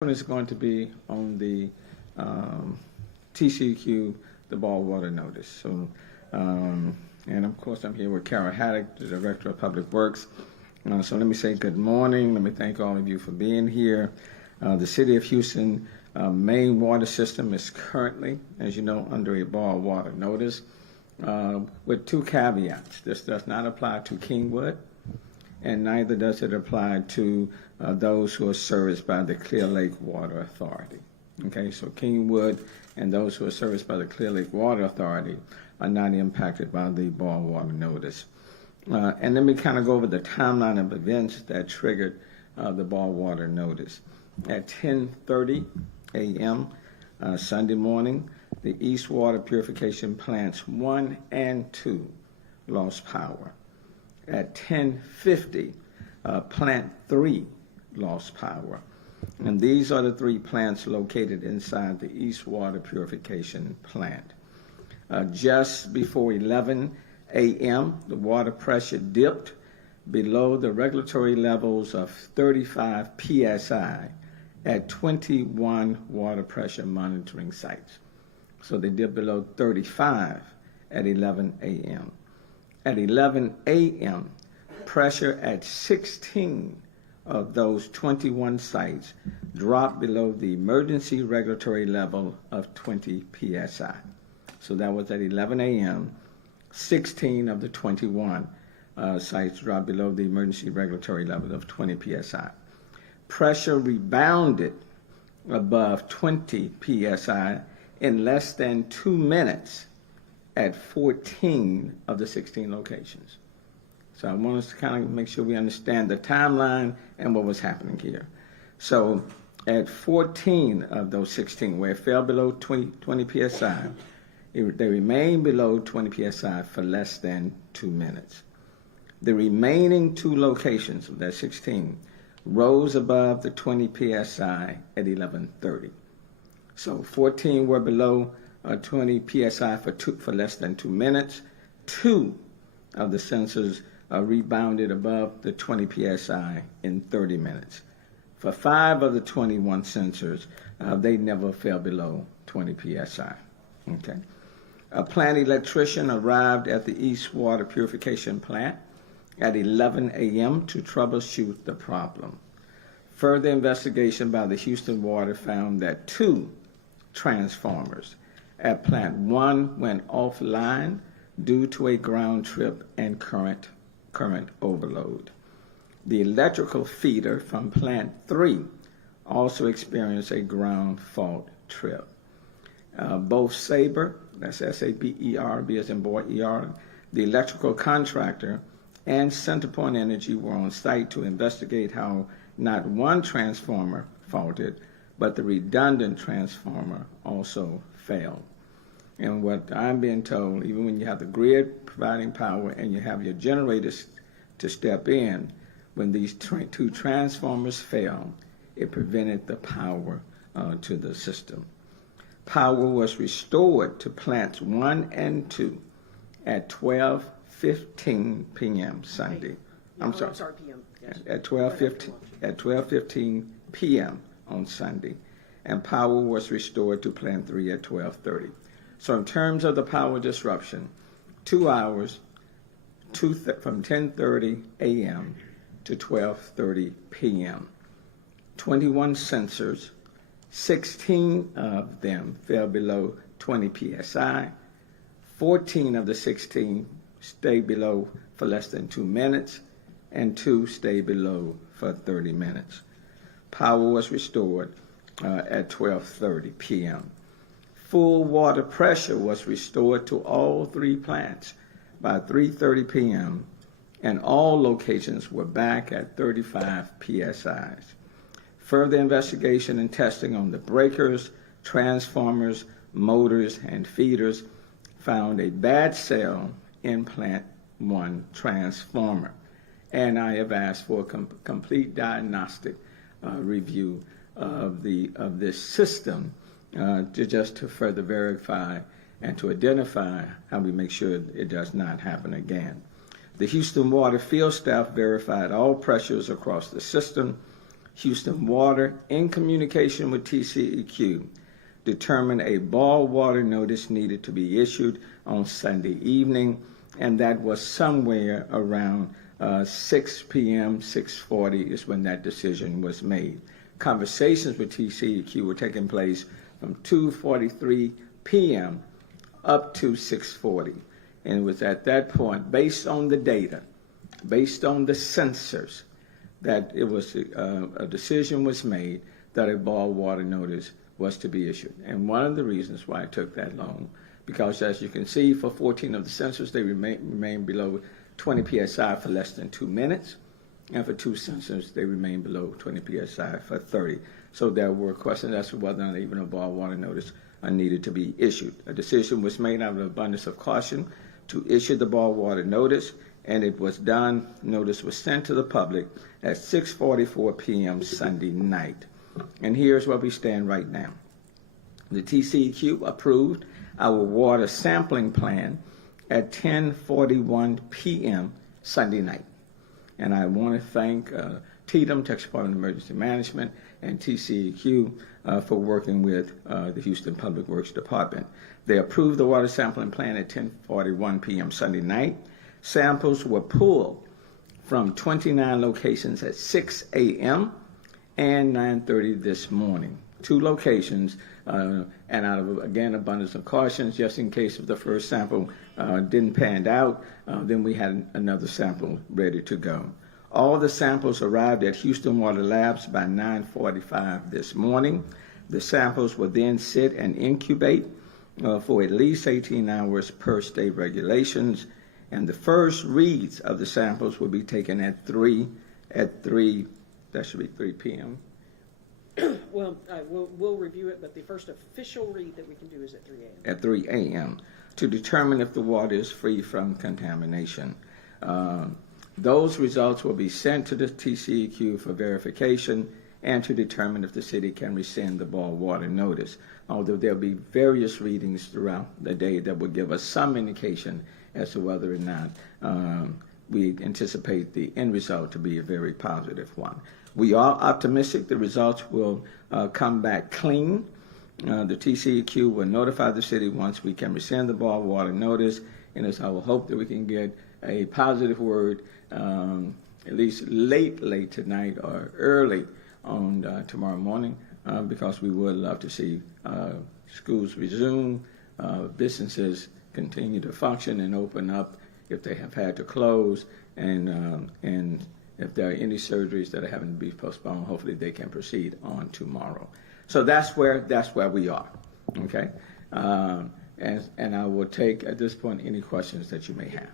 One is going to be on the TCQ, the ball water notice. So, and of course, I'm here with Carol Haddock, the Director of Public Works. So let me say good morning. Let me thank all of you for being here. The City of Houston main water system is currently, as you know, under a ball water notice with two caveats. This does not apply to Kingwood, and neither does it apply to those who are serviced by the Clear Lake Water Authority. Okay, so Kingwood and those who are serviced by the Clear Lake Water Authority are not impacted by the ball water notice. And let me kind of go over the timeline of events that triggered the ball water notice. At 10:30 a.m. Sunday morning, the East Water Purification Plants 1 and 2 lost power. At 10:50, Plant 3 lost power. And these are the three plants located inside the East Water Purification Plant. Just before 11 a.m., the water pressure dipped below the regulatory levels of 35 psi at 21 water pressure monitoring sites. So they dipped below 35 at 11 a.m. At 11 a.m., pressure at 16 of those 21 sites dropped below the emergency regulatory level of 20 psi. So that was at 11 a.m. 16 of the 21 sites dropped below the emergency regulatory level of 20 psi. Pressure rebounded above 20 psi in less than 2 minutes at 14 of the 16 locations. So I want us to kind of make sure we understand the timeline and what was happening here. So at 14 of those 16, where it fell below 20 psi, they remained below 20 psi for less than 2 minutes. The remaining two locations of that 16 rose above the 20 psi at 11:30. So 14 were below 20 psi for less than 2 minutes. 2 of the sensors rebounded above the 20 psi in 30 minutes. For 5 of the 21 sensors, they never fell below 20 psi. Okay. A plant electrician arrived at the East Water Purification Plant at 11 a.m. to troubleshoot the problem. Further investigation by the Houston Water found that 2 transformers at Plant 1 went offline due to a ground trip and current overload. The electrical feeder from Plant 3 also experienced a ground fault trip. Both Sabre, that's S-A-B-E-R, B as in boy, E-R, the electrical contractor, and Centerpoint Energy were on site to investigate how not one transformer faulted, but the redundant transformer also failed. And what I'm being told, even when you have the grid providing power and you have your generators to step in, when these two transformers failed, it prevented the power to the system. Power was restored to plants 1 and 2 at 12:15 p.m. Sunday. I'm sorry, p.m. Yes. At 12:15 p.m. on Sunday, and power was restored to Plant 3 at 12:30. So in terms of the power disruption, 2 hours from 10:30 a.m. to 12:30 p.m. 21 sensors, 16 of them fell below 20 psi. 14 of the 16 stayed below for less than 2 minutes, and 2 stayed below for 30 minutes. Power was restored at 12:30 p.m. Full water pressure was restored to all 3 plants by 3:30 p.m., and all locations were back at 35 psi's. Further investigation and testing on the breakers, transformers, motors, and feeders found a bad cell in Plant 1 transformer. And I have asked for a complete diagnostic review of this system to further verify and to identify how we make sure it does not happen again. The Houston Water field staff verified all pressures across the system. Houston Water, in communication with TCEQ, determined a boil water notice needed to be issued on Sunday evening, and that was somewhere around 6 p.m., 6:40 is when that decision was made. Conversations with TCEQ were taking place from 2:43 p.m. up to 6:40. And it was at that point, based on the data, based on the sensors, that it was a decision was made that a boil water notice was to be issued. And one of the reasons why it took that long, because as you can see, for 14 of the sensors, they remain below 20 psi for less than 2 minutes. And for 2 sensors, they remain below 20 psi for 30. So there were questions as to whether or not even a boil water notice needed to be issued. A decision was made out of abundance of caution to issue the boil water notice, and it was done. Notice was sent to the public at 6:44 p.m. Sunday night. And here's where we stand right now. The TCEQ approved our water sampling plan at 10:41 p.m. Sunday night. And I want to thank TDM, Texas Department of Emergency Management, and TCEQ for working with the Houston Public Works Department. They approved the water sampling plan at 10:41 p.m. Sunday night. Samples were pulled from 29 locations at 6 a.m. and 9:30 this morning. 2 locations, and out of, again, abundance of caution, just in case if the first sample didn't pan out, then we had another sample ready to go. All the samples arrived at Houston Water Labs by 9:45 this morning. The samples will then sit and incubate for at least 18 hours per state regulations, and the first reads of the samples will be taken at 3, that should be 3 p.m. Well, we'll review it, but the first official read that we can do is at 3 a.m. At 3 a.m. to determine if the water is free from contamination. Those results will be sent to the TCEQ for verification and to determine if the city can rescind the boil water notice. Although there'll be various readings throughout the day that will give us some indication as to whether or not we anticipate the end result to be a very positive one. We are optimistic the results will come back clean. The TCEQ will notify the city once we can rescind the boil water notice, and it's our hope that we can get a positive word at least late tonight or early on tomorrow morning, because we would love to see schools resume, businesses continue to function and open up if they have had to close, and if there are any surgeries that are having to be postponed, hopefully they can proceed on tomorrow. So that's where we are. Okay, and I will take at this point any questions that you may have.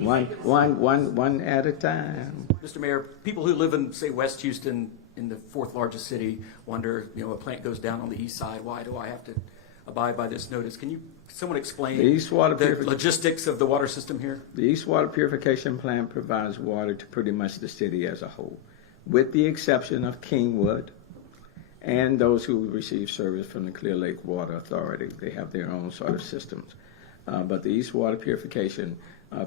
One at a time. Mr. Mayor, people who live in, say, West Houston, in the 4th largest city, wonder, a plant goes down on the east side. Why do I have to abide by this notice? Can you someone explain the logistics of the water system here? The East Water Purification Plant provides water to pretty much the city as a whole, with the exception of Kingwood and those who receive service from the Clear Lake Water Authority. They have their own sort of systems. But the East Water Purification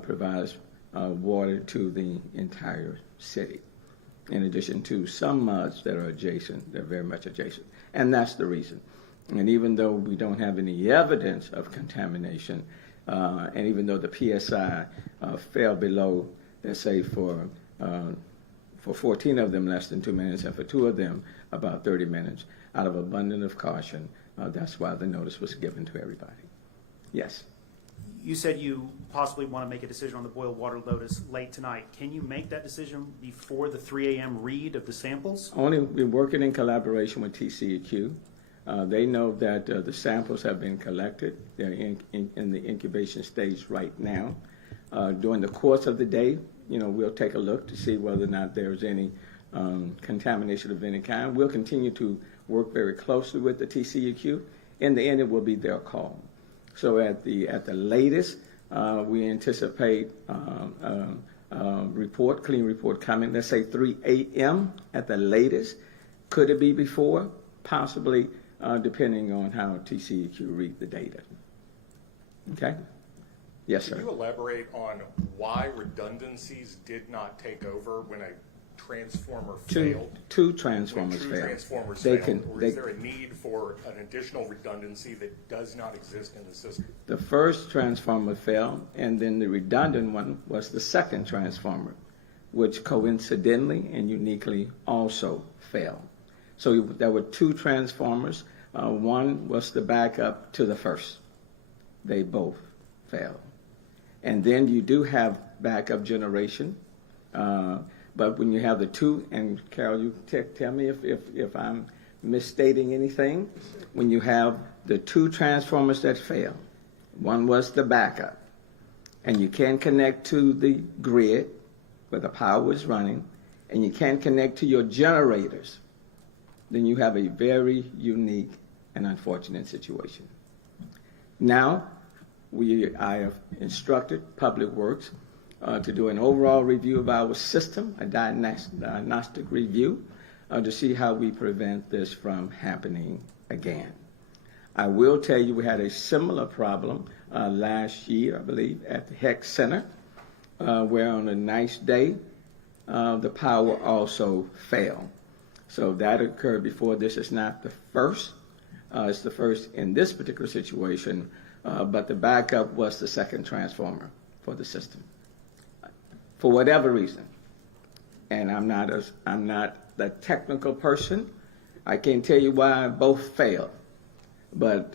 provides water to the entire city, in addition to some muds that are adjacent. They're very much adjacent. And that's the reason. And even though we don't have any evidence of contamination, and even though the PSI fell below, let's say for 14 of them less than 2 minutes, and for 2 of them about 30 minutes, out of abundance of caution, that's why the notice was given to everybody. Yes. You said you possibly want to make a decision on the boil water notice late tonight. Can you make that decision before the 3 a.m. read of the samples? Only we're working in collaboration with TCEQ. They know that the samples have been collected. They're in the incubation stage right now. During the course of the day, we'll take a look to see whether or not there's any contamination of any kind. We'll continue to work very closely with the TCEQ. In the end, it will be their call. So at the latest, we anticipate clean report coming, let's say 3 a.m. at the latest. Could it be before? Possibly, depending on how TCEQ read the data. Okay? Yes, sir. Can you elaborate on why redundancies did not take over when a transformer Two failed? transformers When two failed. transformers They failed, can- or they- is there a need for an additional redundancy that does not exist in the system? The first transformer failed, and then the redundant one was the second transformer, which coincidentally and uniquely also failed. So there were two transformers. One was the backup to the first. They both failed. And then you do have backup generation, but when you have the two, and Carol, you tell me if I'm misstating anything, when you have the two transformers that fail, one was the backup, and you can't connect to the grid where the power is running, and you can't connect to your generators, then you have a very unique and unfortunate situation. Now, I have instructed Public Works to do an overall review of our system, a diagnostic review, to see how we prevent this from happening again. I will tell you we had a similar problem last year, I believe, at the HEC Center, where on a nice day, the power also failed. So that occurred before. This is not the first. It's the first in this particular situation, but the backup was the second transformer for the system. For whatever reason, and I'm not the technical person, I can't tell you why both failed. But,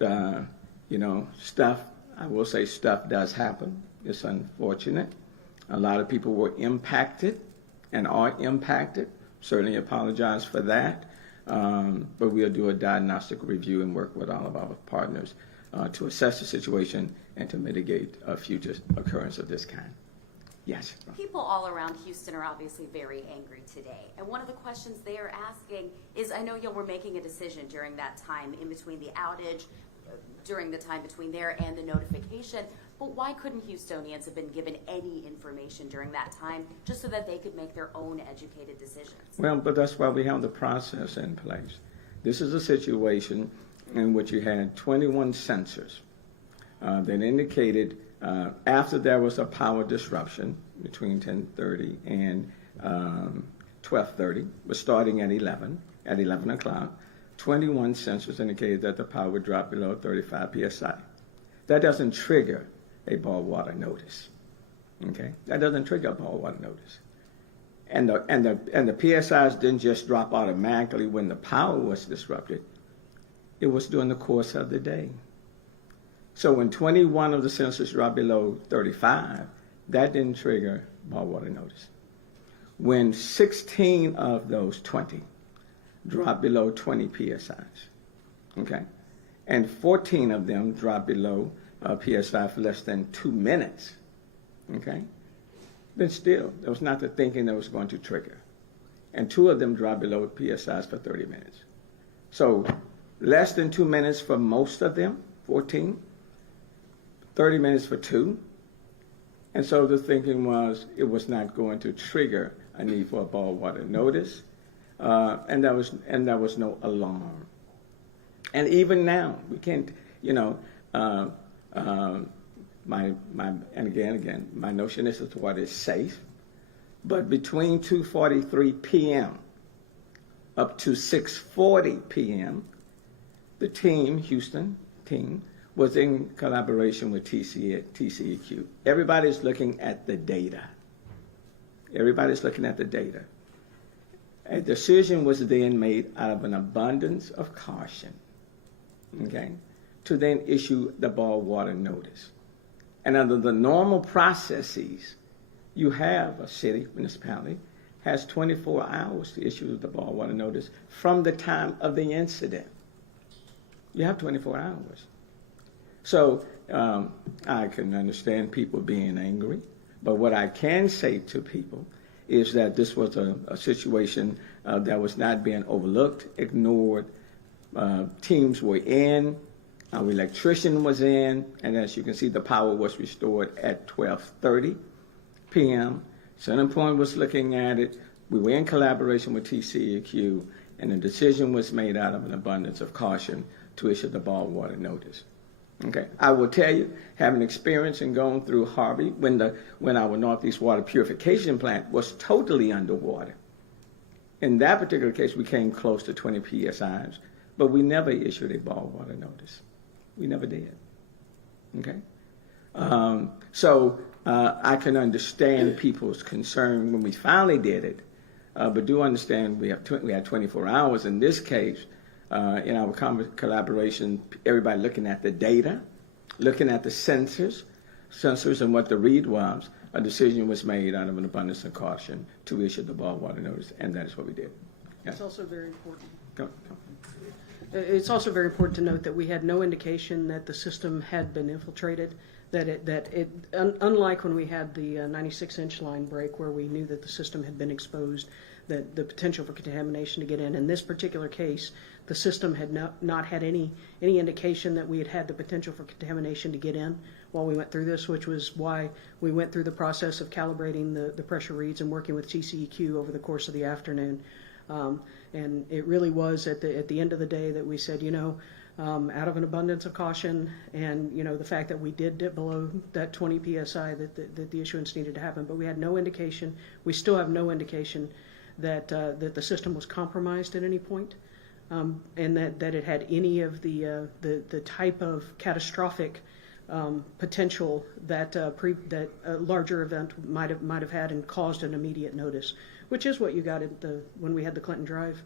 stuff, I will say stuff does happen. It's unfortunate. A lot of people were impacted and are impacted. Certainly apologize for that. But we'll do a diagnostic review and work with all of our partners to assess the situation and to mitigate a future occurrence of this kind. Yes. People all around Houston are obviously very angry today. And one of the questions they are asking is, I know you were making a decision during that time in between the outage, during the time between there and the notification, but why couldn't Houstonians have been given any information during that time just so that they could make their own educated decisions? Well, but that's why we have the process in place. This is a situation in which you had 21 sensors that indicated after there was a power disruption between 10:30 and 12:30, was starting at 11 o'clock, 21 sensors indicated that the power would drop below 35 psi. That doesn't trigger a boil water notice. Okay, that doesn't trigger a boil water notice. And the PSIs didn't just drop automatically when the power was disrupted. It was during the course of the day. So when 21 of the sensors dropped below 35, that didn't trigger boil water notice. When 16 of those 20 dropped below 20 PSIs, okay, and 14 of them dropped below PSI for less than 2 minutes, okay, then still, there was not the thinking that was going to trigger. And 2 of them dropped below PSIs for 30 minutes. So less than 2 minutes for most of them, 14, 30 minutes for 2. And so the thinking was it was not going to trigger a need for a boil water notice, and there was no alarm. And even now, we can't, my notion is that water is safe, but between 2:43 p.m. up to 6:40 p.m., the Houston team, was in collaboration with TCEQ. Everybody's looking at the data. Everybody's looking at the data. A decision was then made out of an abundance of caution, okay, to then issue the boil water notice. And under the normal processes, you have a city, municipality, has 24 hours to issue the boil water notice from the time of the incident. You have 24 hours. So I can understand people being angry, but what I can say to people is that this was a situation that was not being overlooked, ignored. Teams were in, our electrician was in, and as you can see, the power was restored at 12:30 p.m. CenterPoint was looking at it. We were in collaboration with TCEQ, and a decision was made out of an abundance of caution to issue the boil water notice. Okay, I will tell you, having experience in going through Harvey, when our Northeast Water Purification Plant was totally underwater, In that particular case, we came close to 20 PSIs, but we never issued a boil water notice. We never did. Okay? So I can understand people's concern when we finally did it, but do understand we had 24 hours in this case. In our collaboration, everybody looking at the data, looking at the sensors and what the read was, a decision was made out of an abundance of caution to issue the boil water notice, and that is what we did. Yeah. It's also very important. Go. It's also very important to note that we had no indication that the system had been infiltrated, unlike when we had the 96-inch line break where we knew that the system had been exposed, that the potential for contamination to get in. In this particular case, the system had not had any indication that we had the potential for contamination to get in while we went through this, which was why we went through the process of calibrating the pressure reads and working with TCEQ over the course of the afternoon. And it really was at the end of the day that we said, out of an abundance of caution and, the fact that we did dip below that 20 PSI that the issuance needed to happen. But we had no indication, we still have no indication that the system was compromised at any point, and that it had any of the type of catastrophic potential that a larger event might have had and caused an immediate notice, which is what you got when we had the Clinton Drive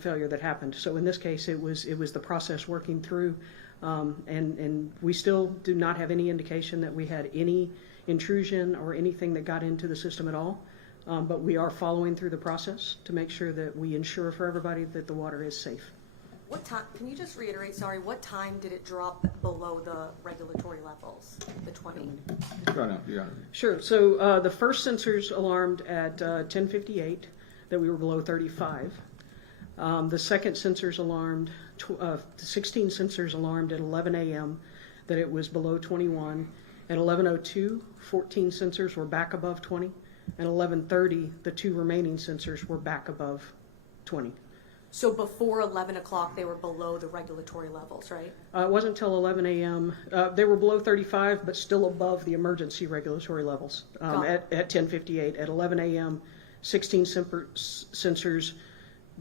failure that happened. So in this case, it was the process working through, and we still do not have any indication that we had any intrusion or anything that got into the system at all. But we are following through the process to make sure that we ensure for everybody that the water is safe. What time, can you just reiterate, what time did it drop below the regulatory levels, the 20? Go on, yeah. Sure. So the first sensors alarmed at 10:58 that we were below 35. The second sensors alarmed, 16 sensors alarmed at 11 a.m. that it was below 21. At 11:02, 14 sensors were back above 20. At 11:30, the 2 remaining sensors were back above 20. So before 11 o'clock, they were below the regulatory levels, right? It wasn't until 11 a.m. They were below 35, but still above the emergency regulatory levels at 10:58. At 11 a.m., 16 sensors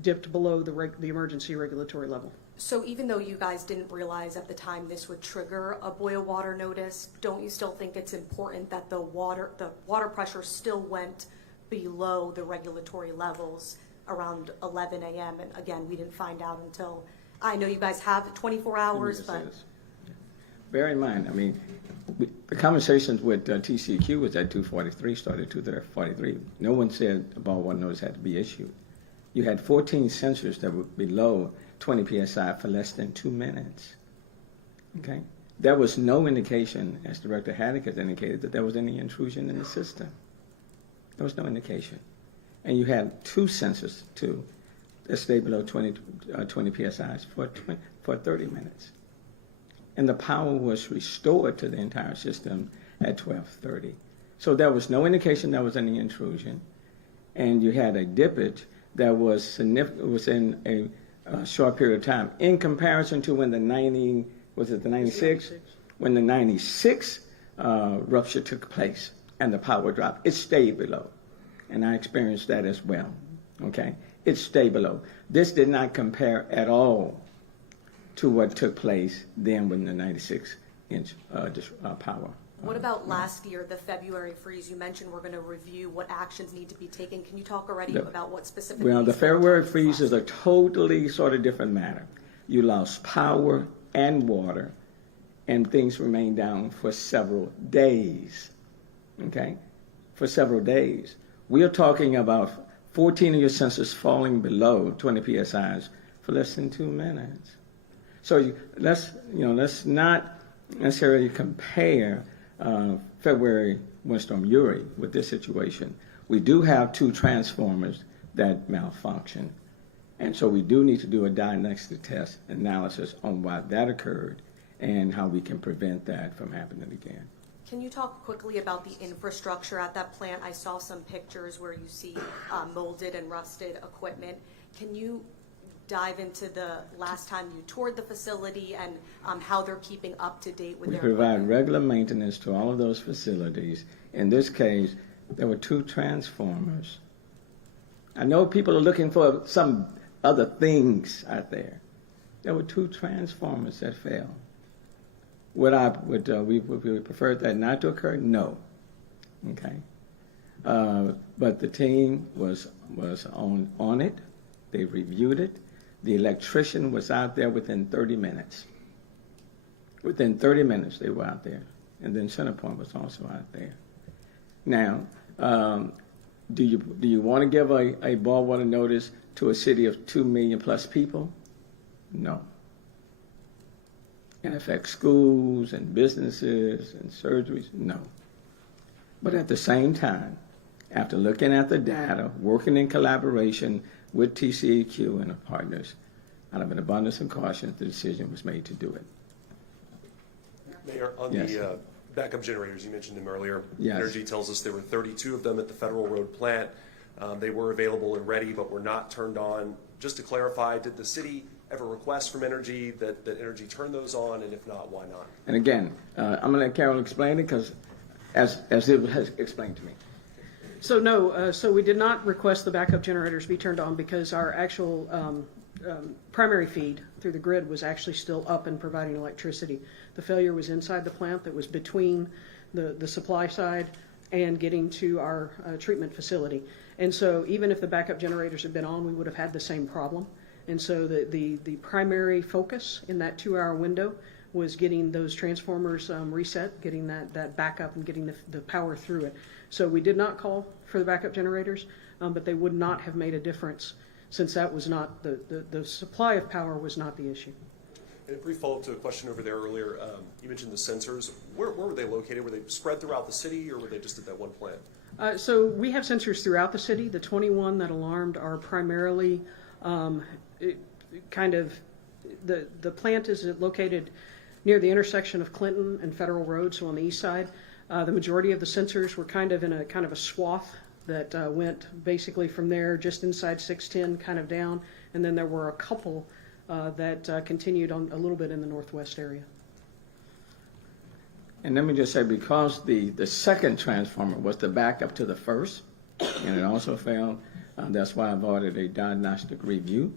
dipped below the emergency regulatory level. So even though you guys didn't realize at the time this would trigger a boil water notice, don't you still think it's important that the water pressure still went below the regulatory levels around 11 a.m. And again, we didn't find out until, I know you guys have 24 hours, but. Bear in mind, the conversations with TCQ was at 2:43, started at 2:43. No one said a boil water notice had to be issued. You had 14 sensors that were below 20 PSI for less than 2 minutes. Okay? There was no indication, as Director Haddock has indicated, that there was any intrusion in the system. There was no indication. And you had 2 sensors, too, that stayed below 20 PSIs for 30 minutes. And the power was restored to the entire system at 12:30. So there was no indication there was any intrusion. And you had a dippage that was significant within a short period of time in comparison to when the 96? When the 96 rupture took place and the power dropped, it stayed below. And I experienced that as well, okay? It stayed below. This did not compare at all to what took place then when the 96-inch power. What about last year, the February freeze? You mentioned we're going to review what actions need to be taken. Can you talk already about what specifically? Well, the February freeze is a totally sort of different matter. You lost power and water, and things remained down for several days, okay? For several days. We are talking about 14 of your sensors falling below 20 PSIs for less than 2 minutes. So let's not necessarily compare February windstorm Uri with this situation. We do have 2 transformers that malfunction, and so we do need to do a diagnostic test analysis on why that occurred and how we can prevent that from happening again. Can you talk quickly about the infrastructure at that plant? I saw some pictures where you see molded and rusted equipment. Can you dive into the last time you toured the facility and how they're keeping up to date with their provide equipment? regular maintenance to all of those facilities. In this case, there were 2 transformers I know people are looking for some other things out there. There were 2 transformers that fell. Would we prefer that not to occur? No. Okay. But the team was on it. They reviewed it. The electrician was out there within 30 minutes. Within 30 minutes, they were out there. And then Centerpoint was also out there. Now, do you want to give a boil water notice to a city of 2 million plus people? No. And affect schools and businesses and surgeries? No. But at the same time, after looking at the data, working in collaboration with TCEQ and the partners, out of an abundance of caution, the decision was made to do it. Mayor, on Yes. the backup generators, you mentioned them earlier. Yes. Energy tells us there were 32 of them at the Federal Road plant. They were available and ready, but were not turned on. Just to clarify, did the city ever request from Energy that Energy turn those on, and if not, why not? And again, I'm going to let Carol explain it because as it has explained to me. So no, so we did not request the backup generators be turned on because our actual primary feed through the grid was actually still up and providing electricity. The failure was inside the plant that was between the supply side and getting to our treatment facility. And so even if the backup generators had been on, we would have had the same problem. And so the primary focus in that 2-hour window was getting those transformers reset, getting that backup and getting the power through it. So we did not call for the backup generators, but they would not have made a difference since that was not, the supply of power was not the issue. And a brief follow-up to a question over there earlier. You mentioned the sensors. Where were they located? Were they spread throughout the city, or were they just at that one plant? So we have sensors throughout the city. The 21 that alarmed are primarily the plant is located near the intersection of Clinton and Federal Road, so on the east side. The majority of the sensors were kind of in a swath that went basically from there just inside 610 kind of down, and then there were a couple that continued on a little bit in the northwest area. And let me just say, because the second transformer was the backup to the first, and it also failed, that's why I've ordered a diagnostic review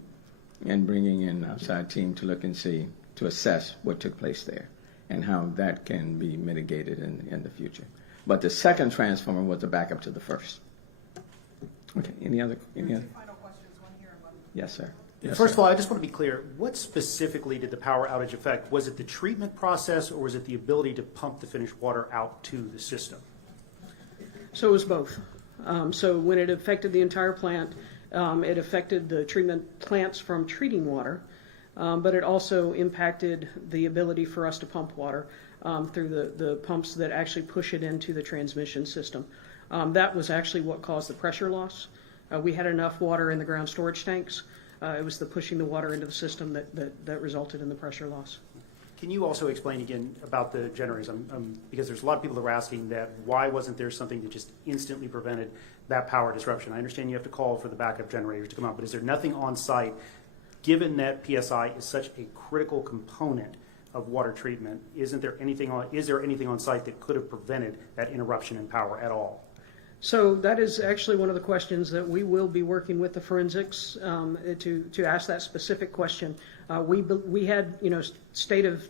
and bringing in an outside team to look and see, to assess what took place there and how that can be mitigated in the future. But the second transformer was the backup to the first. Okay, any other? Final questions, one here and one. Yes, sir. Yes, First sir. of all, I just want to be clear, what specifically did the power outage affect? Was it the treatment process, or was it the ability to pump the finished water out to the system? So it was both. So when it affected the entire plant, it affected the treatment plants from treating water, but it also impacted the ability for us to pump water through the pumps that actually push it into the transmission system. That was actually what caused the pressure loss. We had enough water in the ground storage tanks. It was the pushing the water into the system that resulted in the pressure loss. Can you also explain again about the generators? Because there's a lot of people that were asking that why wasn't there something that just instantly prevented that power disruption? I understand you have to call for the backup generators to come out, but is there nothing on site, given that PSI is such a critical component of water treatment, is there anything on site that could have prevented that interruption in power at all? So that is actually one of the questions that we will be working with the forensics to ask that specific question. We had state of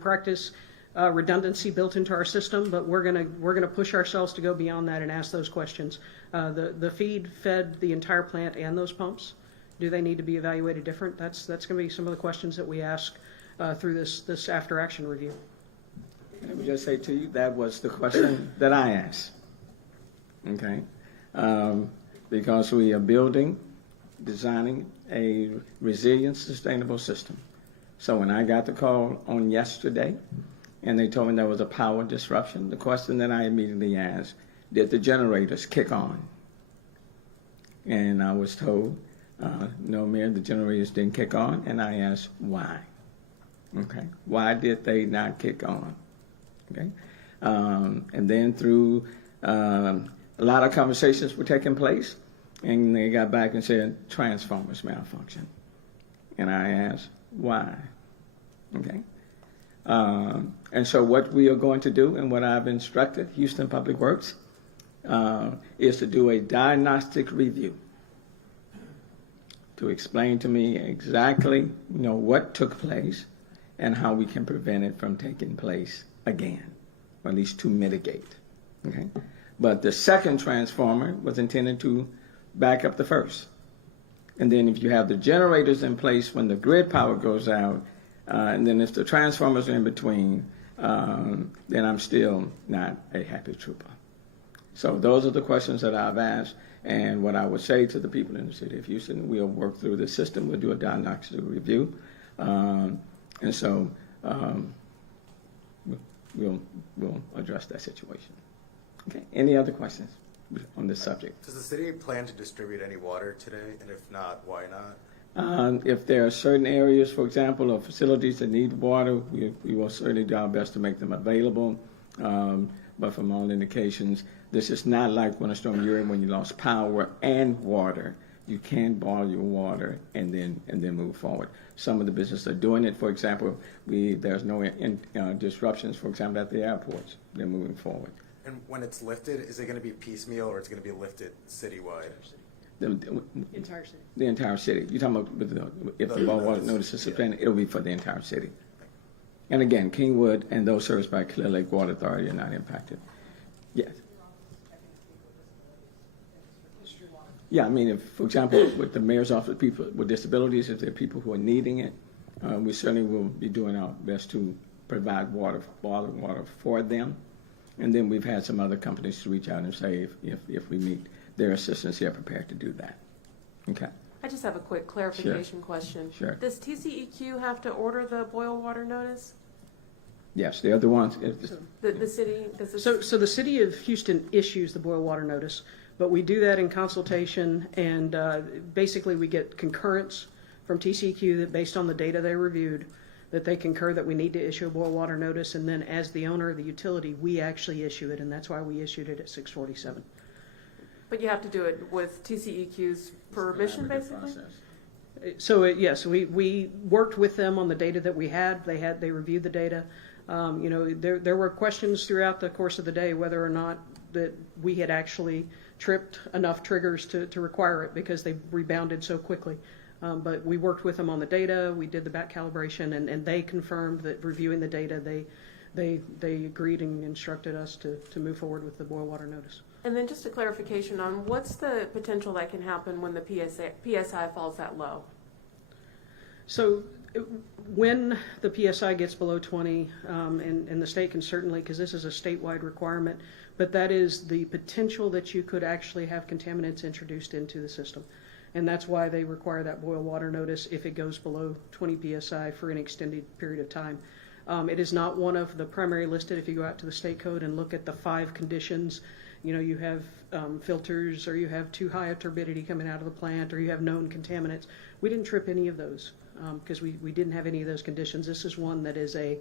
practice redundancy built into our system, but we're gonna push ourselves to go beyond that and ask those questions. The feed fed the entire plant and those pumps. Do they need to be evaluated different? That's going to be some of the questions that we ask through this after action review. Let me just say to you, that was the question that I asked. Okay, because we are designing a resilient, sustainable system. So when I got the call on yesterday, and they told me there was a power disruption, the question that I immediately asked, did the generators kick on? And I was told, no, Mayor, the generators didn't kick on, and I asked why. Okay, why did they not kick on? Okay, and then through a lot of conversations were taking place, and they got back and said transformers malfunction. And I asked, why? Okay. And so what we are going to do, and what I've instructed Houston Public Works, is to do a diagnostic review to explain to me exactly, what took place and how we can prevent it from taking place again, or at least to mitigate. Okay? But the second transformer was intended to back up the first. And then if you have the generators in place when the grid power goes out, and then if the transformers are in between, then I'm still not a happy trooper. So those are the questions that I've asked, and what I would say to the people in the city of Houston, we'll work through the system, we'll do a diagnostic review, and so we'll address that situation. Okay, any other questions on this subject? Does the city plan to distribute any water today, and if not, why not? If there are certain areas, for example, or facilities that need water, we will certainly do our best to make them available. But from all indications, this is not like Winter Storm Uri when you lost power and water. You can't borrow your water and then move forward. Some of the businesses are doing it. For example, there's no disruptions, for example, at the airports. They're moving forward. And when it's lifted, is it going to be piecemeal or it's going to be lifted citywide? The Entire city. The entire city. You're talking about if the water notice is suspended, it'll be for the entire city. And again, Kingwood and those serviced by Clear Lake Water Authority are not impacted. Yes. Yeah, I mean, if, for example, with the mayor's office, people with disabilities, if there are people who are needing it, we certainly will be doing our best to provide water for them. And then we've had some other companies to reach out and say if we need their assistance, they're prepared to do that. Okay. I just have a quick clarification question. Sure. Does TCEQ have to order the boil water notice? Yes, they're the ones. The city? So the city of Houston issues the boil water notice, but we do that in consultation, and basically we get concurrence from TCEQ that based on the data they reviewed, that they concur that we need to issue a boil water notice, and then as the owner of the utility, we actually issue it, and that's why we issued it at 6:47. But you have to do it with TCEQ's permission, basically? Process. So yes, we worked with them on the data that we had. They reviewed the data. There were questions throughout the course of the day whether or not that we had actually tripped enough triggers to require it because they rebounded so quickly. But we worked with them on the data. We did the back calibration, and they confirmed that reviewing the data, they agreed and instructed us to move forward with the boil water notice. And then just a clarification on what's the potential that can happen when the PSI falls that low? So when the PSI gets below 20, and the state can certainly, because this is a statewide requirement, but that is the potential that you could actually have contaminants introduced into the system. And that's why they require that boil water notice if it goes below 20 PSI for an extended period of time. It is not one of the primary listed. If you go out to the state code and look at the 5 conditions, you have filters, or you have too high a turbidity coming out of the plant, or you have known contaminants. We didn't trip any of those because we didn't have any of those conditions. This is one that is a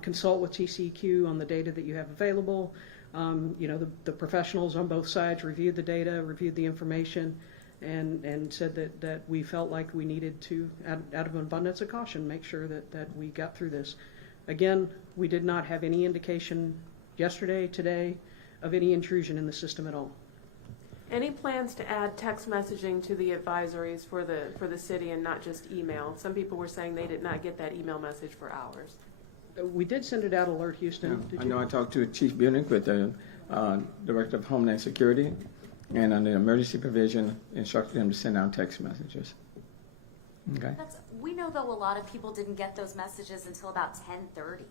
consult with TCEQ on the data that you have available. The professionals on both sides reviewed the data, reviewed the information, and said that we felt like we needed to, out of an abundance of caution, make sure that we got through this. Again, we did not have any indication yesterday, today, of any intrusion in the system at all. Any plans to add text messaging to the advisories for the city and not just email? Some people were saying they did not get that email message for hours. We did send it out, Alert Houston. I know I talked to Chief Buenick with the Director of Homeland Security, and under emergency provision, instructed him to send out text messages. Okay. We know, though, a lot of people didn't get those messages until about 10:30.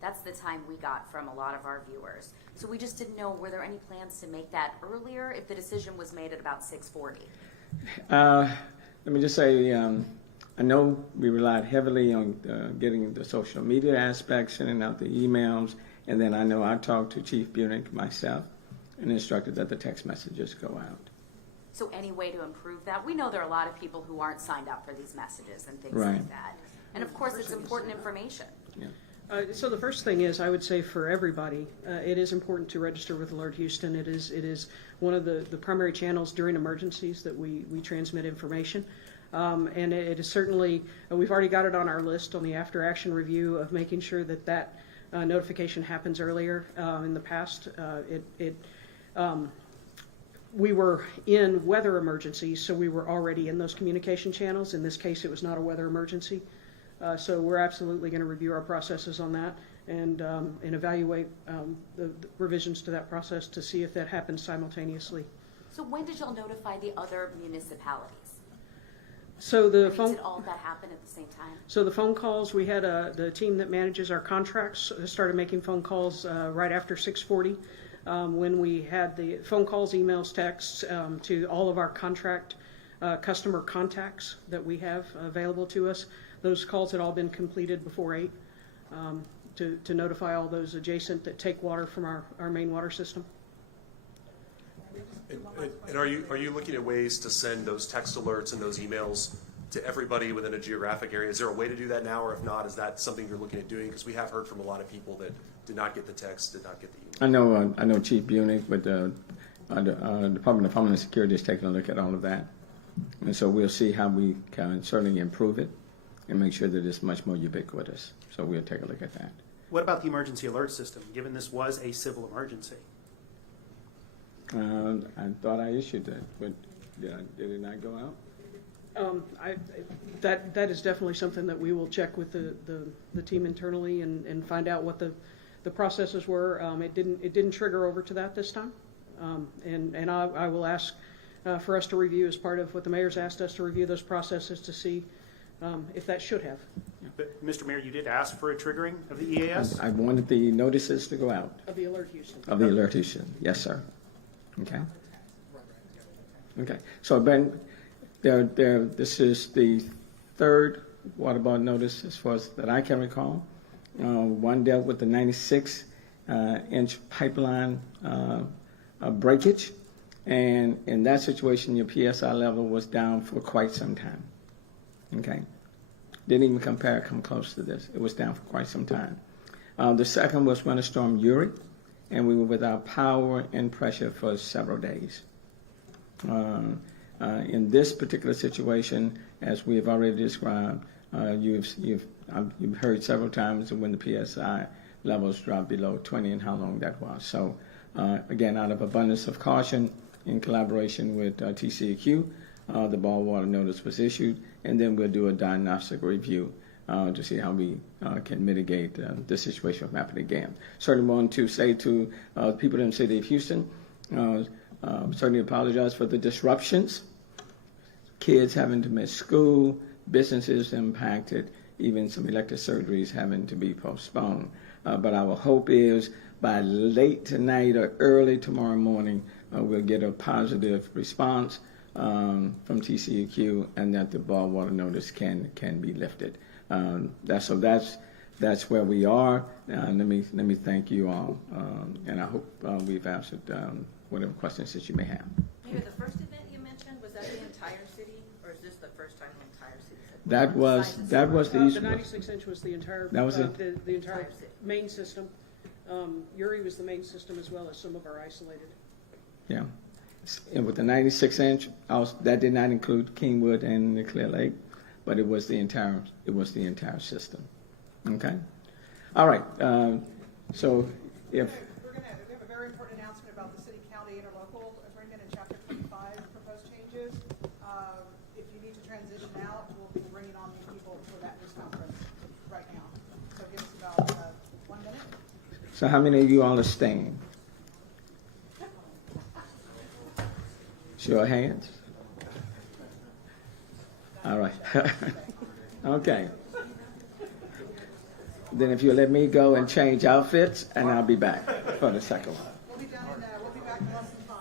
That's the time we got from a lot of our viewers. So we just didn't know, were there any plans to make that earlier if the decision was made at about 6:40? Let me just say, I know we relied heavily on getting the social media aspects, sending out the emails, and then I know I talked to Chief Buenick myself and instructed that the text messages go out. So any way to improve that? We know there are a lot of people who aren't signed up for these messages and things Right. like that. And of course, it's important information. Yeah. So the first thing is, I would say for everybody, it is important to register with Alert Houston. It is one of the primary channels during emergencies that we transmit information. And it is certainly, we've already got it on our list on the after action review of making sure that notification happens earlier. In the past, we were in weather emergencies, so we were already in those communication channels. In this case, it was not a weather emergency. So we're absolutely going to review our processes on that and evaluate the revisions to that process to see if that happens simultaneously. So when did y'all notify the other municipalities? So the Did all of that happen at the same time? So the phone calls, we had the team that manages our contracts started making phone calls right after 6:40 when we had the phone calls, emails, texts to all of our contract customer contacts that we have available to us. Those calls had all been completed before 8 to notify all those adjacent that take water from our main water system. And are you looking at ways to send those text alerts and those emails to everybody within a geographic area? Is there a way to do that now, or if not, is that something you're looking at doing? Because we have heard from a lot of people that did not get the text, did not get the email. I know Chief Bunick, but the Department of Homeland Security is taking a look at all of that. And so we'll see how we can certainly improve it and make sure that it's much more ubiquitous. So we'll take a look at that. What about the emergency alert system, given this was a civil emergency? I thought I issued that, but did it not go out? That is definitely something that we will check with the team internally and find out what the processes were. It didn't trigger over to that this time, and I will ask for us to review as part of what the mayor's asked us to review those processes to see if that should have. But Mr. Mayor, you did ask for a triggering of the EAS? I wanted the notices to go out. Of the alert Houston. Of the alert Houston, yes, sir. Okay. Okay. So Ben, this is the third water bond notice as far as that I can recall. One dealt with the 96-inch pipeline breakage, and in that situation, your PSI level was down for quite some time. Okay. Didn't even come close to this. It was down for quite some time. The second was Winter Storm Uri, and we were without power and pressure for several days. In this particular situation, as we have already described, you've heard several times when the PSI levels dropped below 20 and how long that was. So again, out of abundance of caution, in collaboration with TCEQ, the ball water notice was issued, and then we'll do a diagnostic review to see how we can mitigate the situation from happening again. Certainly want to say to people in the city of Houston, certainly apologize for the disruptions, kids having to miss school, businesses impacted, even some elective surgeries having to be postponed. But our hope is by late tonight or early tomorrow morning, we'll get a positive response from TCEQ, and that the ball water notice can be lifted. That's where we are. Let me thank you all, and I hope we've answered whatever questions that you may have. Maybe the first event you mentioned, was that the entire city, or is this the first time the entire city? That was the east. The 96-inch was the entire. That was the entire main system. Uri was the main system as well as some of our isolated. Yeah. And with the 96-inch, that did not include Kingwood and the Clear Lake, but it was the entire system. Okay. All right. So if we have a very important announcement about the city-county interlocal agreement in Chapter 25 proposed changes. If you need to transition out, we'll be bringing on new people for that news conference right now. So give us about 1 minute. so, how many of you all are staying? Show of hands. All right. Okay. Then if you'll let me go and change outfits, and I'll be back for the second one. We'll be back in less than 5.